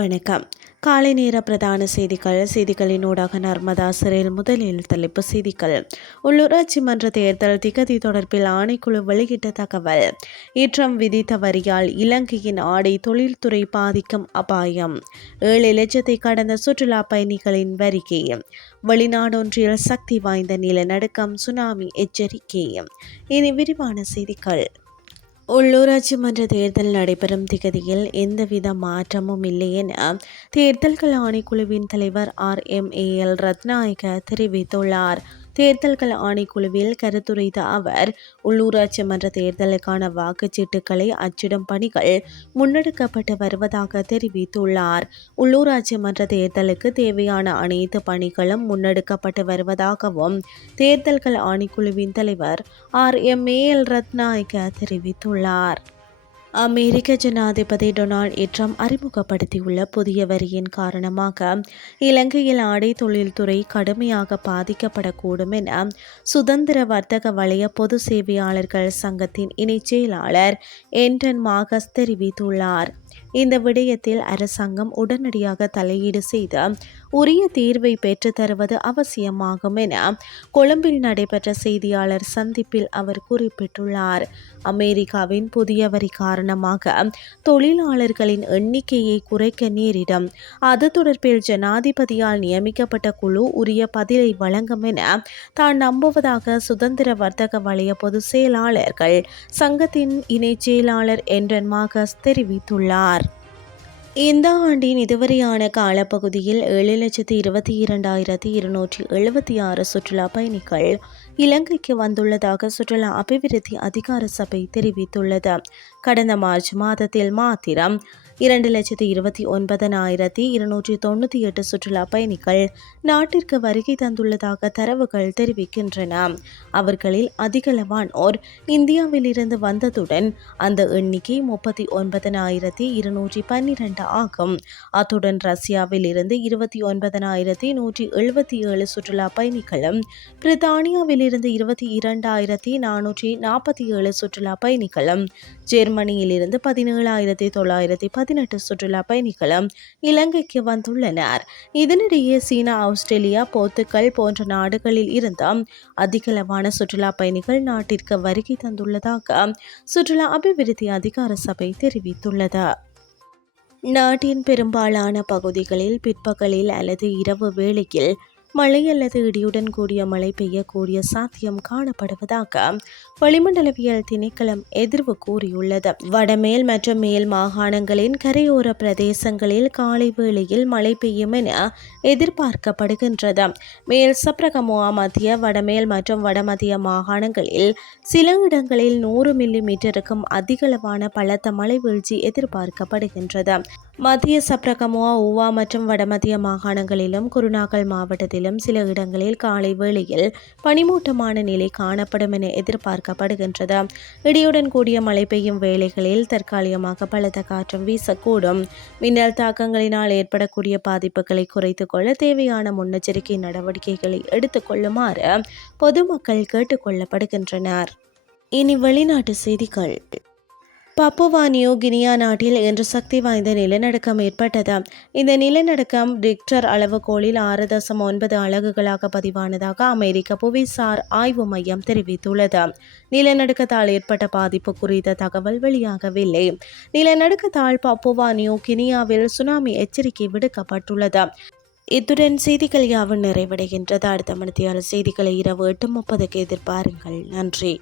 வணக்கம். காலை நேர பிரதான செய்திகள் செய்திகளின் ஊடாக நர்மதா சிறையில் முதலில் தலைப்பு செய்திகள். உள்ளூராட்சி மன்ற தேர்தல் திகதி தொடர்பில் ஆணைக்குழு வெளியிட்ட தகவல். ஈற்றம் விதித்த வரியால் இலங்கையின் ஆடை தொழில்துறை பாதிக்கும் அபாயம். ஏழு லட்சத்தை கடந்த சுற்றுலா பயணிகளின் வரிகை. வெளிநாடொன்றில் சக்தி வாய்ந்த நிலநடுக்கம் சுனாமி எச்சரிக்கை. இனி விரிவான செய்திகள். உள்ளூராட்சி மன்ற தேர்தல் நடைபெறும் திகதியில் எந்தவித மாற்றமும் இல்லை என தேர்தல்கள் ஆணைக்குழுவின் தலைவர் R M A L Ratnayake தெரிவித்துள்ளார். தேர்தல்கள் ஆணைக்குழுவில் கருத்துரைத்த அவர் உள்ளூராட்சி மன்ற தேர்தலுக்கான வாக்குச்சீட்டுகளை அச்சிடும் பணிகள் முன்னெடுக்கப்பட்டு வருவதாக தெரிவித்துள்ளார். உள்ளூராட்சி மன்ற தேர்தலுக்கு தேவையான அனைத்து பணிகளும் முன்னெடுக்கப்பட்டு வருவதாகவும் தேர்தல்கள் ஆணைக்குழுவின் தலைவர் R. M. A. L. Ratnayake தெரிவித்துள்ளார். அமெரிக்க ஜனாதிபதி டொனால்ட் ட்ரம்ப் அறிமுகப்படுத்தியுள்ள புதிய வரியின் காரணமாக இலங்கையில் ஆடை தொழில்துறை கடுமையாக பாதிக்கப்படக்கூடும் என சுதந்திர வர்த்தக வலய பொது சேவையாளர்கள் சங்கத்தின் இணைச் செயலாளர் என்டன் மாகஸ் தெரிவித்துள்ளார். இந்த விடயத்தில் அரசாங்கம் உடனடியாக தலையீடு செய்து உரிய தீர்வை பெற்று தருவது அவசியமாகும் என கொழும்பில் நடைபெற்ற செய்தியாளர் சந்திப்பில் அவர் குறிப்பிட்டுள்ளார். அமெரிக்காவின் புதிய வரி காரணமாக தொழிலாளர்களின் எண்ணிக்கையை குறைக்க நேரிடும். அது தொடர்பில் ஜனாதிபதியால் நியமிக்கப்பட்ட குழு உரிய பதிலை வழங்கும் என தான் நம்புவதாக சுதந்திர வர்த்தக வலய பொதுச் செயலாளர்கள் சங்கத்தின் இணைச் செயலாளர் என்றன் மாகஸ் தெரிவித்துள்ளார். இந்த ஆண்டின் இதுவரையான காலப்பகுதியில் ஏழு லட்சத்தி இருபத்தி இரண்டாயிரத்தி இருநூற்றி எழுபத்தி ஆறு சுற்றுலா பயணிகள் இலங்கைக்கு வந்துள்ளதாக சுற்றுலா அபிவிருத்தி அதிகார சபை தெரிவித்துள்ளது. கடந்த மார்ச் மாதத்தில் மாத்திரம் இரண்டு லட்சத்தி இருபத்தி ஒன்பதனாயிரத்தி இருநூற்றி தொண்ணூற்றி எட்டு சுற்றுலா பயணிகள் நாட்டிற்கு வருகை தந்துள்ளதாக தரவுகள் தெரிவிக்கின்றன. அவர்களில் அதிகளவானோர் இந்தியாவிலிருந்து வந்ததுடன் அந்த எண்ணிக்கை முப்பத்தி ஒன்பதனாயிரத்தி இருநூற்றி பன்னிரண்டு ஆகும். அத்துடன் ரஷ்யாவில் இருந்து இருபத்தி ஒன்பதனாயிரத்தி நூற்றி எழுபத்தி ஏழு சுற்றுலா பயணிகளும் பிரித்தானியாவிலிருந்து இருபத்தி இரண்டாயிரத்தி நானூற்றி நாற்பத்தி ஏழு சுற்றுலா பயணிகளும் ஜெர்மனியில் ஜெர்மனியிலிருந்து பதினேழாயிரத்தி தொள்ளாயிரத்தி பதினெட்டு சுற்றுலா பயணிகளும் இலங்கைக்கு வந்துள்ளனர். இதனிடையே சீனா ஆஸ்திரேலியா போர்த்துக்கல் போன்ற நாடுகளில் இருந்தும் அதிகளவான சுற்றுலா பயணிகள் நாட்டிற்கு வருகை தந்துள்ளதாக சுற்றுலா அபிவிருத்தி அதிகார சபை தெரிவித்துள்ளது. நாட்டின் பெரும்பாலான பகுதிகளில் பிற்பகலில் அல்லது இரவு வேளையில் மழை அல்லது இடியுடன் கூடிய மழை பெய்யக்கூடிய சாத்தியம் காணப்படுவதாக வளிமண்டலவியல் திணைக்களம் எதிர்வு கூறியுள்ளது. வடமேல் மற்றும் மேல் மாகாணங்களின் கரையோர பிரதேசங்களில் காலை வேளையில் மழை பெய்யும் என எதிர்பார்க்கப்படுகின்றது. மேல் சப்ரகமோவா மத்திய வடமேல் மற்றும் வடமத்திய மாகாணங்களில் சில இடங்களில் நூறு மில்லி மீட்டருக்கும் அதிகளவான பலத்த மழை வீழ்ச்சி எதிர்பார்க்கப்படுகின்றது. மத்திய சப்ரகமோவா ஊவா மற்றும் வடமத்திய மாகாணங்களிலும் குருநாகல் மாவட்டத்திலும் சில இடங்களில் காலை வேளையில் பனிமூட்டமான நிலை காணப்படும் என எதிர்பார்க்கப்படுகின்றது இடியுடன் கூடிய மழை பெய்யும் வேளைகளில் தற்காலிகமாக பலத்த காற்றும் வீசக்கூடும். மின்னல் தாக்கங்களினால் ஏற்படக்கூடிய பாதிப்புகளை குறைத்துக் கொள்ள தேவையான முன்னெச்சரிக்கை நடவடிக்கைகளை எடுத்துக்கொள்ளுமாறு பொதுமக்கள் கேட்டுக்கொள்ளப்படுகின்றனர் இனி வெளிநாட்டு செய்திகள். பப்புவா நியூ கினியா நாட்டில் இன்று சக்தி வாய்ந்த நிலநடுக்கம் ஏற்பட்டது. இந்த நிலநடுக்கம் ரிக்டர் அளவுகோலில் ஆறு தசம் ஒன்பது அலகுகளாக பதிவானதாக அமெரிக்க புவிசார் ஆய்வு மையம் தெரிவித்துள்ளது. நிலநடுக்கத்தால் ஏற்பட்ட பாதிப்பு குறித்த தகவல் வெளியாகவில்லை. நிலநடுக்கத்தால் பப்புவா நியூ கினியாவில் சுனாமி எச்சரிக்கை விடுக்கப்பட்டுள்ளது. இத்துடன் செய்திகள் யாவும் நிறைவடைகின்றது. அடுத்த மணித்தியால செய்திகளை இரவு எட்டு முப்பதுக்கு எதிர்பாருங்கள். நன்றி.